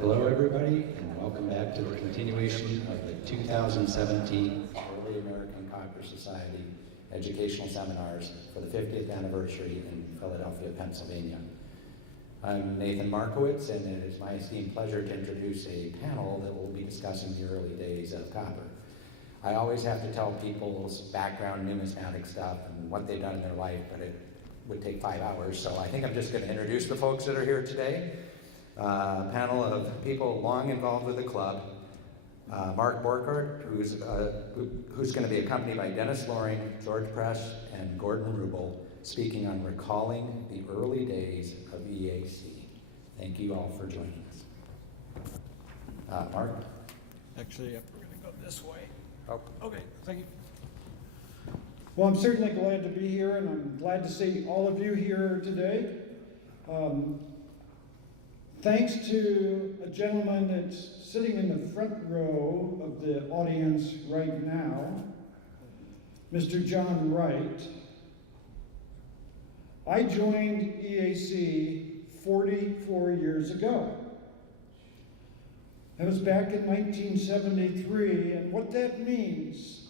Hello everybody, and welcome back to the continuation of the 2017 Early American Copper Society Educational Seminars for the 50th anniversary in Philadelphia, Pennsylvania. I'm Nathan Markowitz, and it is my esteemed pleasure to introduce a panel that will be discussing the early days of copper. I always have to tell people some background numismatic stuff and what they've done in their life, but it would take 5 hours, so I think I'm just going to introduce the folks that are here today. A panel of people long involved with the club. Mark Borkert, who's going to be accompanied by Dennis Loring, George Press, and Gordon Rubel, speaking on recalling the early days of EAC. Thank you all for joining us. Mark? Actually, we're going to go this way. Oh. Okay, thank you. Well, I'm certainly glad to be here, and I'm glad to see all of you here today. Thanks to a gentleman that's sitting in the front row of the audience right now, Mr. John Wright. I joined EAC 44 years ago. That was back in 1973, and what that means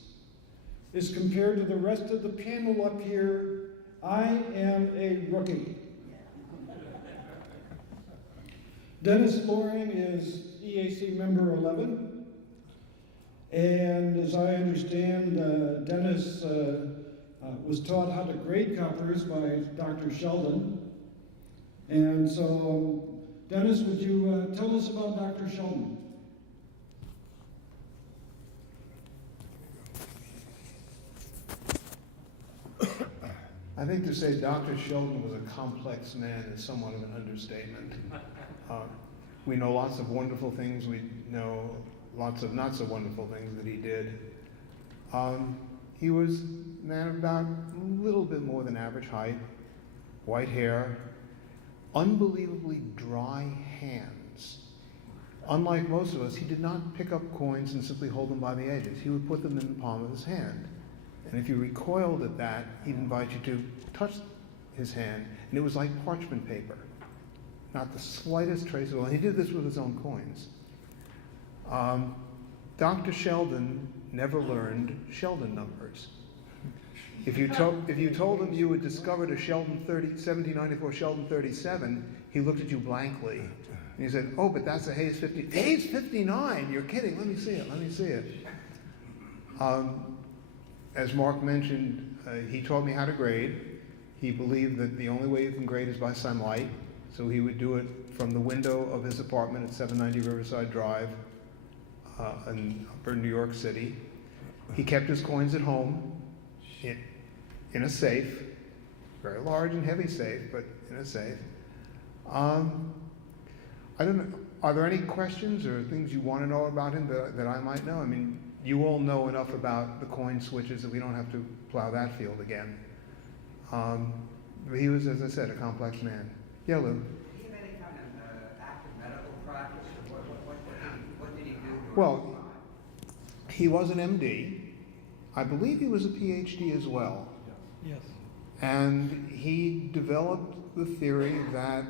is, compared to the rest of the panel up here, I am a rookie. Dennis Loring is EAC member 11, and as I understand, Dennis was taught how to grade coppers by Dr. Sheldon. And so, Dennis, would you tell us about Dr. Sheldon? I think to say Dr. Sheldon was a complex man is somewhat of an understatement. We know lots of wonderful things. We know lots of not so wonderful things that he did. He was a man of about a little bit more than average height, white hair, unbelievably dry hands. Unlike most of us, he did not pick up coins and simply hold them by the edges. He would put them in the palm of his hand. And if you recoiled at that, he'd invite you to touch his hand, and it was like parchment paper. Not the slightest trace of it. And he did this with his own coins. Dr. Sheldon never learned Sheldon numbers. If you told him you had discovered a Sheldon 1794 Sheldon 37, he looked at you blankly. And he said, "Oh, but that's a Hayes 50. Hayes 59? You're kidding. Let me see it. Let me see it." As Mark mentioned, he taught me how to grade. He believed that the only way you can grade is by sunlight, so he would do it from the window of his apartment at 790 Riverside Drive in upper New York City. He kept his coins at home in a safe, very large and heavy safe, but in a safe. I don't know, are there any questions or things you want to know about him that I might know? I mean, you all know enough about the coin switches that we don't have to plow that field again. But he was, as I said, a complex man. Yeah, Lou? Did he have any kind of active medical practice, or what did he do? Well, he was an MD. I believe he was a PhD as well. Yes. And he developed the theory that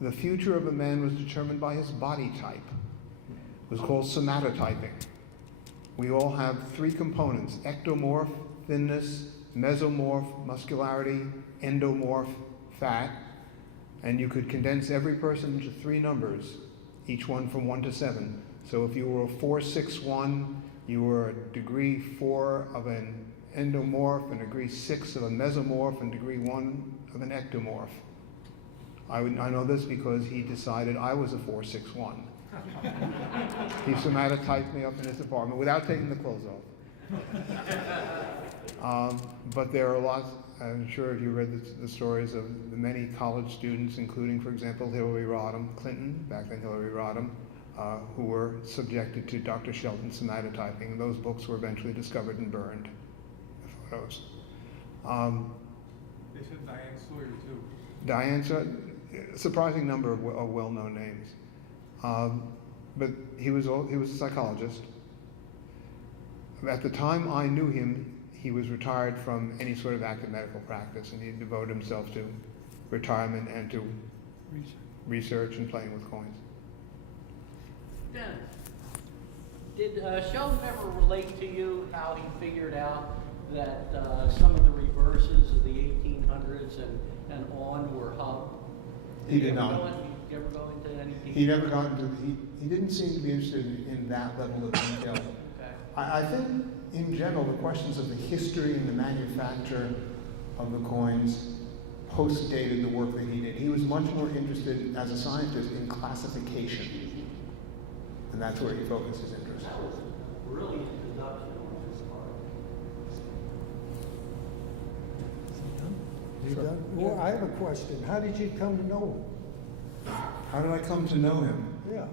the future of a man was determined by his body type. It was called somatotyping. We all have three components: ectomorph, thinness; mesomorph, muscularity; endomorph, fat. And you could condense every person into three numbers, each one from 1 to 7. So if you were a 461, you were a degree 4 of an endomorph, and degree 6 of a mesomorph, and degree 1 of an ectomorph. I know this because he decided I was a 461. He somatotyped me up in his apartment without taking the clothes off. But there are lots, I'm sure if you read the stories of the many college students, including, for example, Hillary Rodham Clinton, back then Hillary Rodham, who were subjected to Dr. Sheldon's somatotyping. Those books were eventually discovered and burned, the photos. They said Diane Sawyer, too. Diane Sawyer, a surprising number of well-known names. But he was a psychologist. At the time I knew him, he was retired from any sort of active medical practice, and he devoted himself to retirement and to research and playing with coins. Dennis, did Sheldon ever relate to you how he figured out that some of the reverses of the 1800s and on were hung? He did not. Did you ever go into any detail? He never got into, he didn't seem to be interested in that level of detail. Okay. I think, in general, the questions of the history and the manufacture of the coins post-dated the work that he did. He was much more interested, as a scientist, in classification. And that's where he focused his interest. That was a brilliant deduction on his part. You done? Well, I have a question. How did you come to know How did I come to know him? him? Yeah.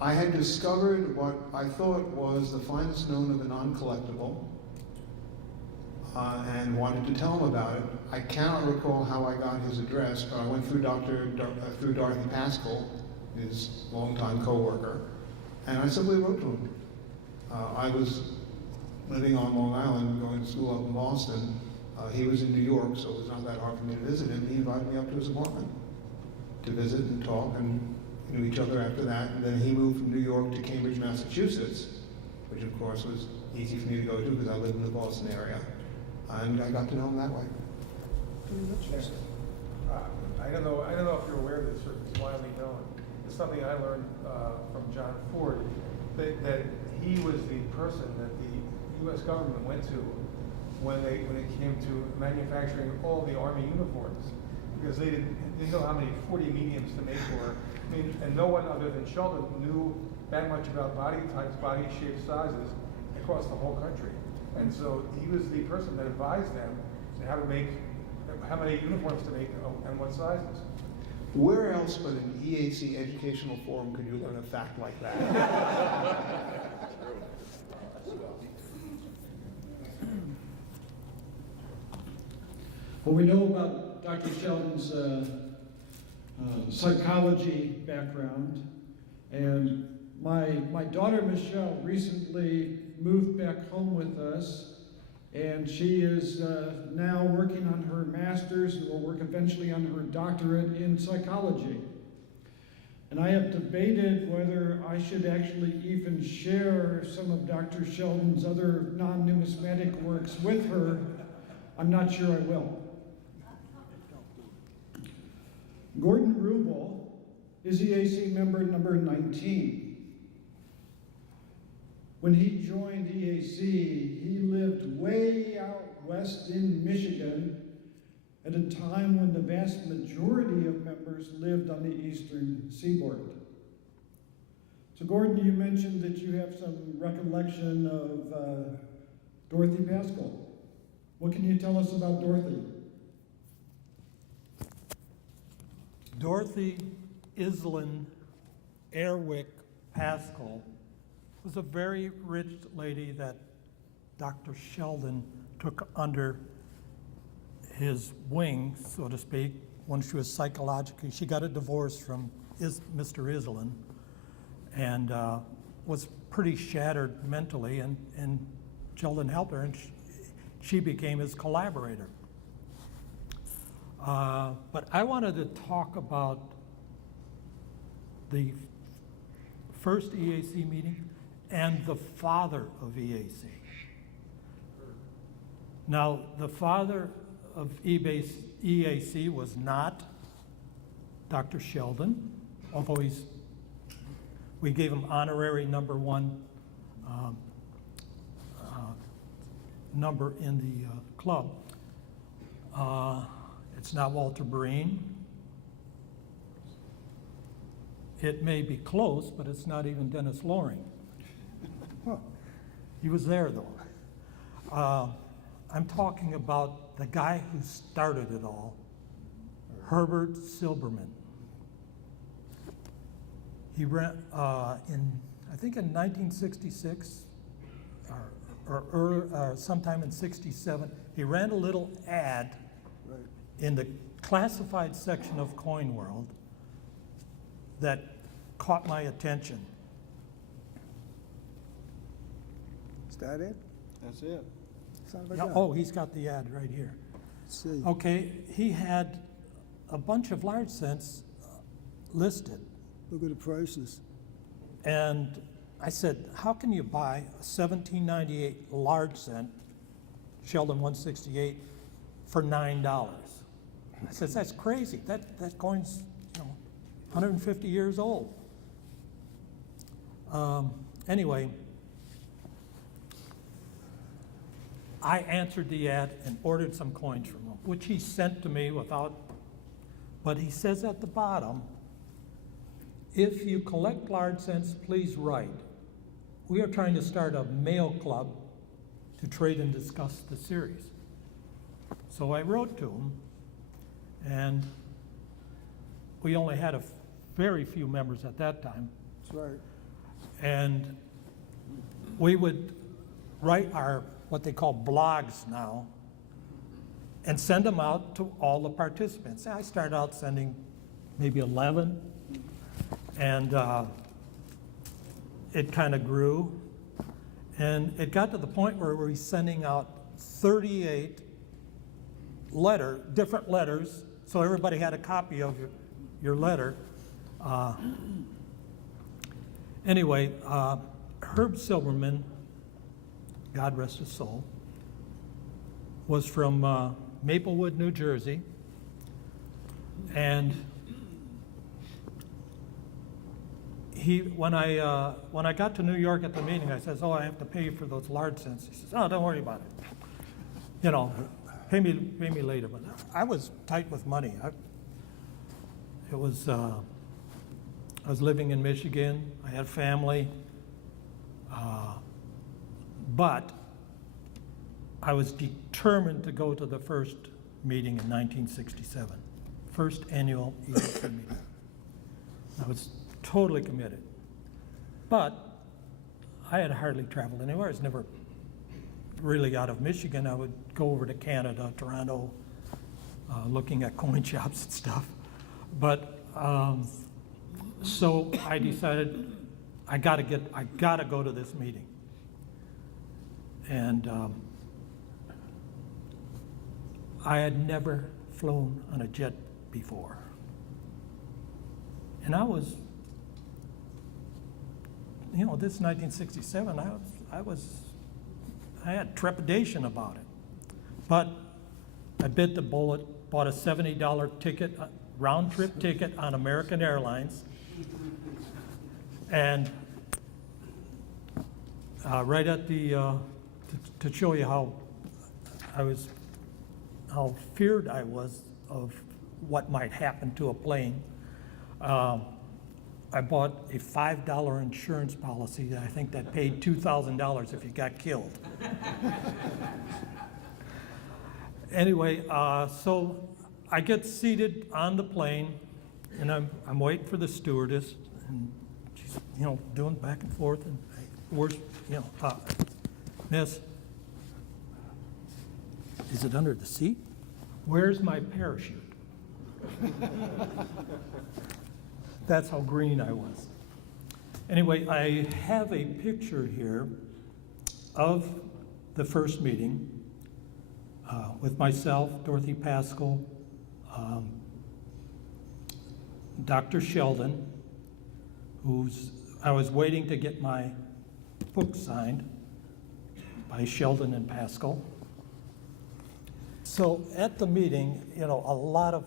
I had discovered what I thought was the finest known of a non-collectible, and wanted to tell him about it. I cannot recall how I got his address, but I went through through Dorothy Pascal, his longtime co-worker, and I simply wrote to him. I was living on Long Island, going to school up in Boston. He was in New York, so it was not that hard for me to visit him. He invited me up to his apartment to visit and talk, and knew each other after that. And then he moved from New York to Cambridge, Massachusetts, which of course was easy for me to go to because I lived in the Boston area. And I got to know him that way. I don't know if you're aware of this or if it's widely known. It's something I learned from John Ford, that he was the person that the U.S. government went to when it came to manufacturing all the Army uniforms, because they didn't know how many 40 mediums to make for. I mean, and no one other than Sheldon knew that much about body types, body shapes, sizes across the whole country. And so he was the person that advised them on how to make, how many uniforms to make and what sizes. Where else but in EAC Educational Forum could you learn a fact like that? Well, we know about Dr. Sheldon's psychology background, and my daughter Michelle recently moved back home with us, and she is now working on her master's and will work eventually on her doctorate in psychology. And I have debated whether I should actually even share some of Dr. Sheldon's other non-numismatic works with her. I'm not sure I will. Gordon Rubel is EAC member number 19. When he joined EAC, he lived way out west in Michigan at a time when the vast majority of members lived on the eastern seaboard. So Gordon, you mentioned that you have some recollection of Dorothy Pascal. What can you tell us about Dorothy? Dorothy Iselin Airwick Pascal was a very rich lady that Dr. Sheldon took under his wing, so to speak, when she was psychologically, she got a divorce from Mr. Iselin and was pretty shattered mentally, and Sheldon helped her, and she became his collaborator. But I wanted to talk about the first EAC meeting and the father of EAC. Now, the father of EAC was not Dr. Sheldon, although we gave him honorary #1 number in the club. It's not Walter Breen. It may be close, but it's not even Dennis Loring. He was there, though. I'm talking about the guy who started it all, Herbert Silberman. He ran I think in 1966 or sometime in '67. He ran a little ad in the classified section of Coin World that caught my attention. Is that it? That's it. Son of a Yeah, gun. oh, he's got the ad right here. Let's see. Okay, he had a bunch of large cents listed. Look at the prices. And I said, how can you buy a 1798 large cent Sheldon 168 for $9? I said, that's crazy. That coin's 150 years old. Anyway, I answered the ad and ordered some coins from him, which he sent to me but he says at the bottom, if you collect large cents, please write. We are trying to start a mail club to trade and discuss the series. So I wrote to him, and we only had a very few members at that time. That's right. And we would write our, what they call blogs now, and send them out to all the participants. I started out sending maybe 11, and it kind of grew. And it got to the point where we were sending out 38 different letters, so everybody had a copy of your letter. Anyway, Herb Silverman, God rest his soul, was from Maplewood, New Jersey, and when I got to New York at the meeting, I says, "Oh, I have to pay you for those large cents." He says, "Oh, don't worry about it. Pay me later." But I was tight with money. I was living in Michigan. I had family, but I was determined to go to the first meeting in 1967, first annual EAC meeting. I was totally committed. But I had hardly traveled anywhere. I was never really out of Michigan. I would go over to Canada, Toronto, looking at coin shops and stuff. But so I decided I gotta go to this meeting. And I had never flown on a jet before. And I was, this is 1967, I had trepidation about it. But I bit the bullet, bought a $70 ticket, round trip ticket on American Airlines. And right at the, to show you how feared I was of what might happen to a plane, I bought a $5 insurance policy. I think that paid $2,000 if you got killed. Anyway, so I get seated on the plane, and I'm waiting for the stewardess, and she's doing back and forth, and Miss, is it under the seat? Where's my parachute? That's how green I was. Anyway, I have a picture here of the first meeting with myself, Dorothy Pascal, Dr. Sheldon, I was waiting to get my book signed by Sheldon and Pascal. So at the meeting, a lot of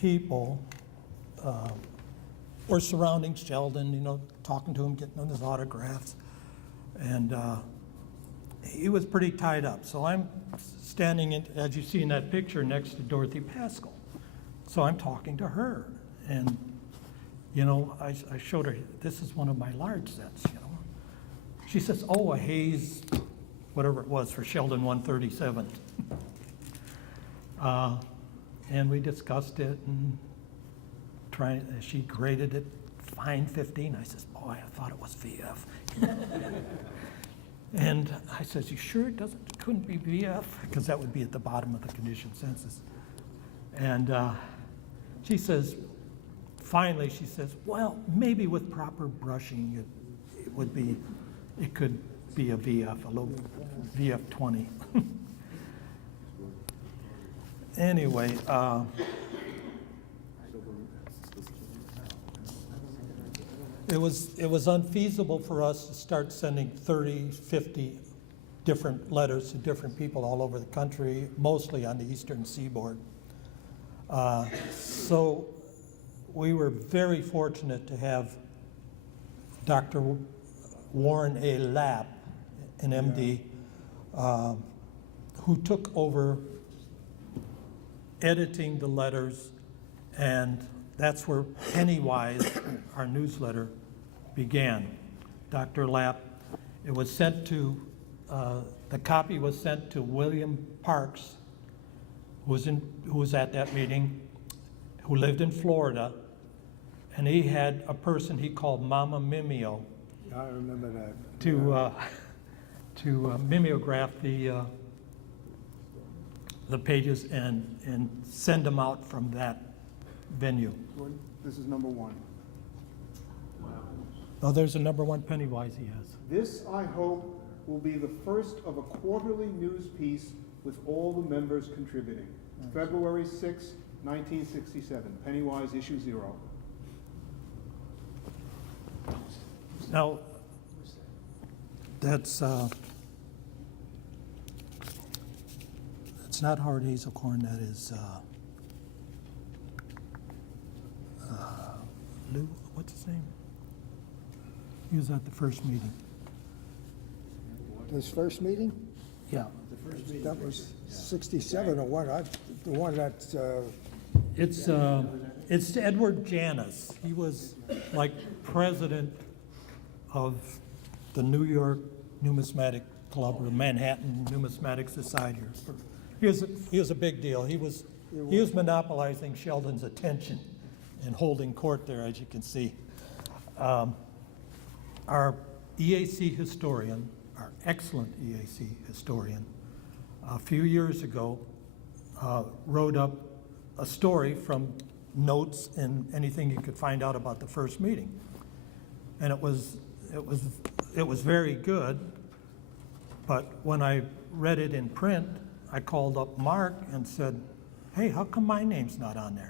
people were surrounding Sheldon, talking to him, getting on his autographs. And he was pretty tied up. So I'm standing, as you see in that picture, next to Dorothy Pascal. So I'm talking to her. And, I showed her, this is one of my large sets, She says, oh, a Hayes, whatever it was, for Sheldon 137. And we discussed it, and she graded it fine 15. I says, boy, I thought it was VF. And I says, you sure it couldn't be VF? Because that would be at the bottom of the condition census. And she says, finally, she says, well, maybe with proper brushing, it could be a VF, a little VF 20. Anyway, it was unfeasible for us to start sending 30, 50 different letters to different people all over the country, mostly on the eastern seaboard. So we were very fortunate to have Dr. Warren A. Lapp, an MD, who took over editing the letters, and that's where Pennywise, our newsletter, began. Dr. Lapp, it was sent to, the copy was sent to William Parks, who was at that meeting, who lived in Florida, and he had a person he called Mama Mimeo I remember that. to mimeograph the pages and send them out from that venue. This is number one. Oh, there's a number one Pennywise he has. This, I hope, will be the first of a quarterly news piece with all the members contributing. February 6, 1967, Pennywise, issue 0. Now, that's not Howard Hazelcorn, that is Lou, what's his name? He was at the first meeting. This first meeting? Yeah. That was 67 or what? The one that, It's Edward Janis. He was like president of the New York Numismatic Club or the Manhattan Numismatic Society. He was a big deal. He was monopolizing Sheldon's attention and holding court there, as you can see. Our EAC historian, our excellent EAC historian, a few years ago wrote up a story from notes and anything you could find out about the first meeting. And it was very good, but when I read it in print, I called up Mark and said, hey, how come my name's not on there?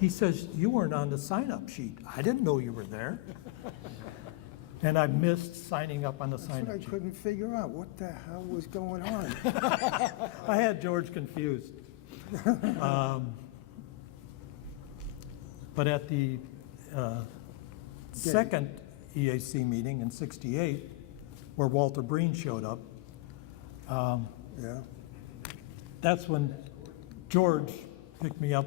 He says, you weren't on the sign-up sheet. I didn't know you were there. And I missed signing up on the that's what sign-up I sheet. couldn't figure out. What the hell was going on? I had George confused. But at the second EAC meeting in '68, where Walter Breen showed up, Yeah. that's when George picked me up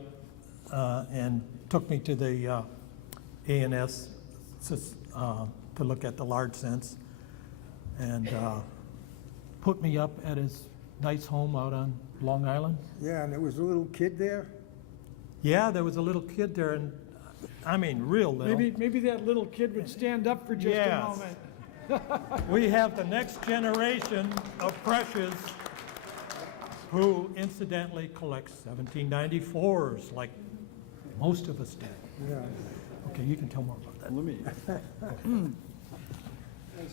and took me to the A&S to look at the large sense, and put me up at his nice home out on Long Island. Yeah, and there was a little kid there? Yeah, there was a little kid there, and I mean, real little. Maybe that little kid would stand up for just a Yes. moment. We have the next generation of Precious who incidentally collects 1794s like most of us did. Yeah. Okay, you can tell more about that.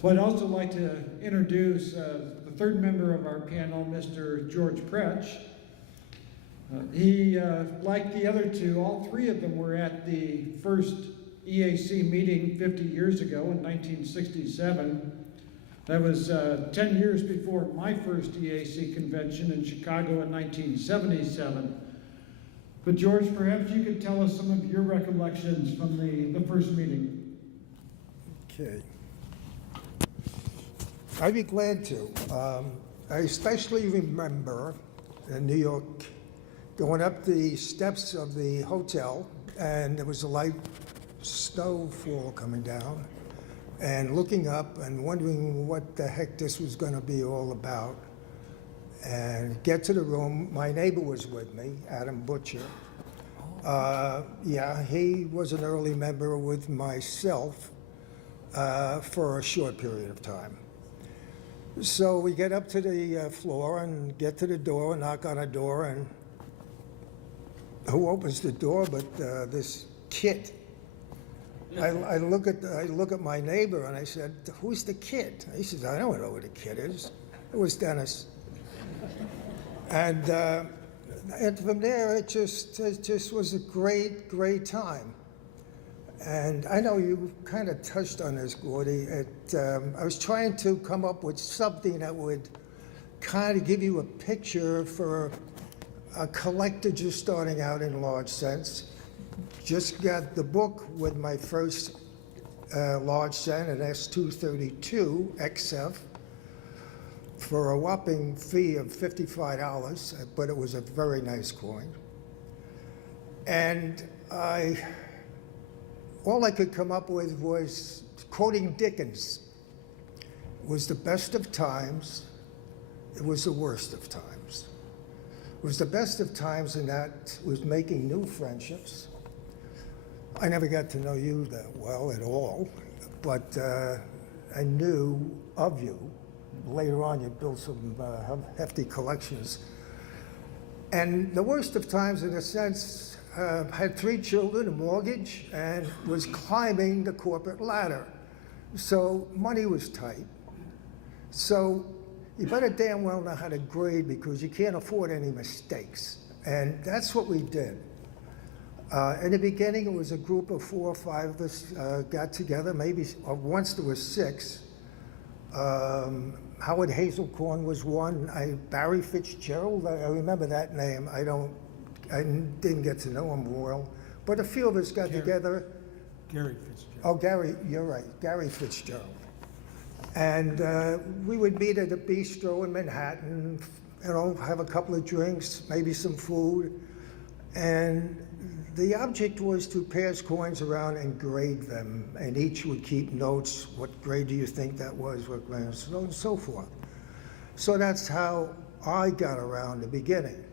Well, I'd also like to introduce the third member of our panel, Mr. George Pretsch. He, like the other two, all three of them were at the first EAC meeting 50 years ago in 1967. That was 10 years before my first EAC convention in Chicago in 1977. But George, perhaps you could tell us some of your recollections from the first meeting. Okay. I'd be glad to. I especially remember in New York going up the steps of the hotel, and there was a light snowfall coming down, and looking up and wondering what the heck this was going to be all about. And get to the room, my neighbor was with me, Adam Butcher. Yeah, he was an early member with myself for a short period of time. So we get up to the floor and get to the door, knock on a door, and who opens the door but this kid. I look at my neighbor and I said, "Who's the kid?" He says, "I don't know who the kid is." It was Dennis. And from there, it just was a great time. And I know you kind of touched on this, Gordy. I was trying to come up with something that would kind of give you a picture for a collector just starting out in a large sense. Just got the book with my first large cent, an S232 XF, for a whopping fee of $55, but it was a very nice coin. And all I could come up with was quoting Dickens. It was the best of times, it was the worst of times. It was the best of times in that it was making new friendships. I never got to know you that well at all, but I knew of you. Later on, you built some hefty collections. And the worst of times, in a sense, had 3 children, a mortgage, and was climbing the corporate ladder. So money was tight. So you better damn well know how to grade because you can't afford any mistakes. And that's what we did. In the beginning, it was a group of 4 or 5 of us got together. Maybe once there were 6. Howard Hazelcorn was one. Barry Fitzgerald, I remember that name. I didn't get to know him well, but a few of us got together. Gary Fitzgerald. Oh, Gary, you're right, Gary Fitzgerald. And we would meet at a bistro in Manhattan, have a couple of drinks, maybe some food. And the object was to pass coins around and grade them, and each would keep notes. What grade do you think that was? What grade? So on and so forth. So that's how I got around the beginning.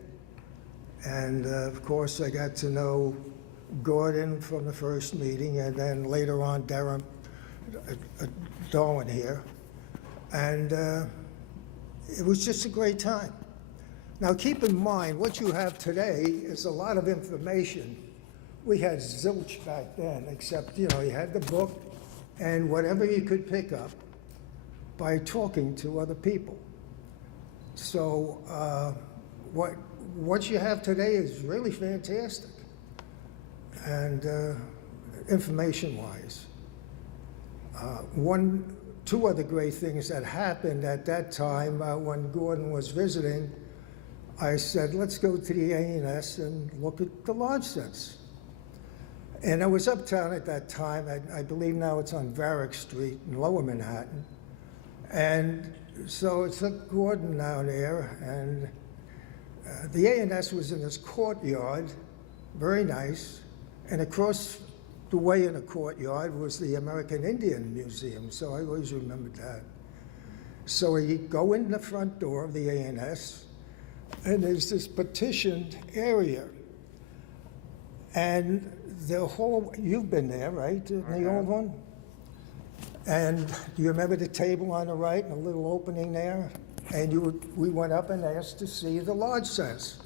And of course, I got to know Gordon from the first meeting, and then later on, Darren Darwin here. And it was just a great time. Now, keep in mind, what you have today is a lot of information. We had zilch back then, except, you had the book and whatever you could pick up by talking to other people. So what you have today is really fantastic, and information-wise. 2 other great things that happened at that time when Gordon was visiting, I said, let's go to the A&S and look at the large cents. And I was uptown at that time. I believe now it's on Varick Street in Lower Manhattan. And so I took Gordon down there, and the A&S was in this courtyard, very nice. And across the way in the courtyard was the American Indian Museum, so I always remembered that. So you go in the front door of the A&S, and there's this partitioned area. And the whole, you've been there, right, in the old one? And do you remember the table on the right and a little opening there? And we went up and asked to see the large cents.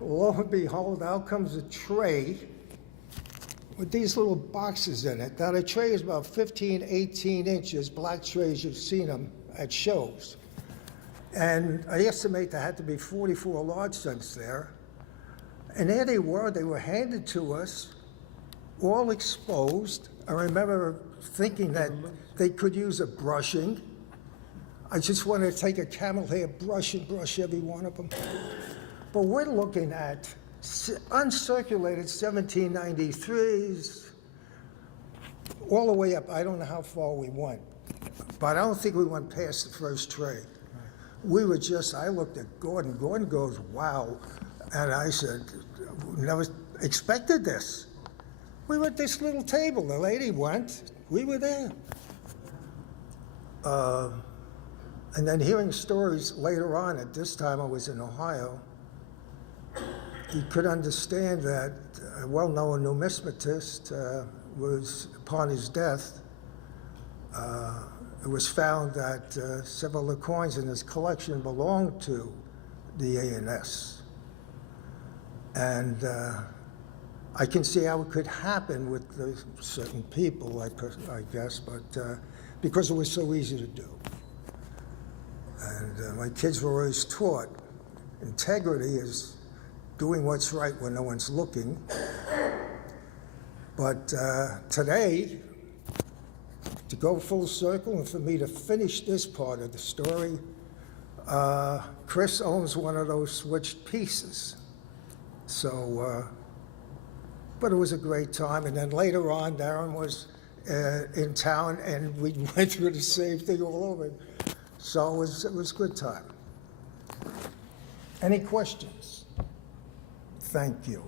Lo and behold, out comes a tray with these little boxes in it. Now, the tray is about 15, 18 inches, black trays, you've seen them at shows. And I estimate there had to be 44 large cents there. And there they were handed to us, all exposed. I remember thinking that they could use a brushing. I just wanted to take a camel hair brush and brush every one of them. But we're looking at uncirculated 1793s, all the way up. I don't know how far we went, but I don't think we went past the first tray. We were just, I looked at Gordon. Gordon goes, wow. And I said, never expected this. We were at this little table. The lady went. We were there. And then hearing stories later on, at this time I was in Ohio, you could understand that a well-known numismatist was, upon his death, it was found that several of the coins in his collection belonged to the A&S. And I can see how it could happen with certain people, I guess, but because it was so easy to do. And my kids were always taught integrity is doing what's right when no one's looking. But today, to go full circle and for me to finish this part of the story, Chris owns one of those switched pieces. So, but it was a great time. And then later on, Darren was in town, and we went through the same thing all over. So it was a good time. Any questions? Thank you.